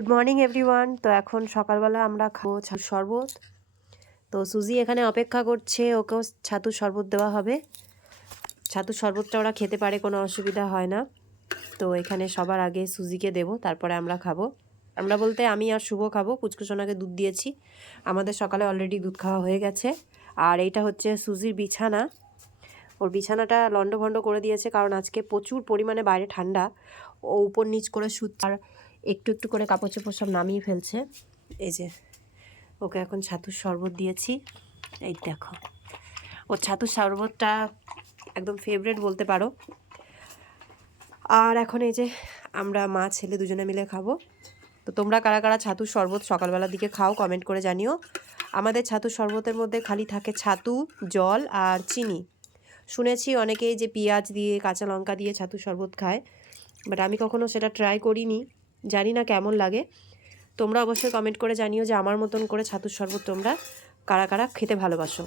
Good morning everyone. তো এখন সকালবেলা আমরা খাবো ছাতুর শরবত। তো সুজি এখানে অপেক্ষা করছে, ওকেও ছাতুর শরবত দেওয়া হবে। ছাতুর শরবতটা ওরা খেতে পারে, কোনো অসুবিধা হয় না। তো এখানে সবার আগে সুজিকে দেব, তারপরে আমরা খাবো। আমরা বলতে আমি আর শুভ খাবো, পুচকুসোনাকে দুধ দিয়েছি। আমাদের সকালে অলরেডি দুধ খাওয়া হয়ে গেছে। আর এইটা হচ্ছে সুজির বিছানা। ওর বিছানাটা লণ্ডভণ্ড করে দিয়েছে, কারণ আজকে প্রচুর পরিমাণে বাইরে ঠান্ডা। ও উপর নিচ করে আর একটু একটু করে কাপড় চোপড় সব নামিয়ে ফেলছে। এই যে ওকে এখন ছাতুর শরবত দিয়েছি। এই দেখো, ওর ছাতুর শরবতটা একদম ফেভারিট বলতে পারো। আর এখন এই যে আমরা মা ছেলে দুজনে মিলে খাবো। তো তোমরা কারা কারা ছাতুর শরবত সকালবেলার দিকে খাও কমেন্ট করে জানিও। আমাদের ছাতুর শরবতের মধ্যে খালি থাকে ছাতু, জল আর চিনি। শুনেছি অনেকেই যে পেঁয়াজ দিয়ে, কাঁচা লঙ্কা দিয়ে ছাতুর শরবত খায়, বাট আমি কখনো সেটা ট্রাই করিনি, জানি না কেমন লাগে। তোমরা অবশ্যই কমেন্ট করে জানিও যে আমার মতন করে ছাতুর শরবত তোমরা কারা কারা খেতে ভালোবাসো।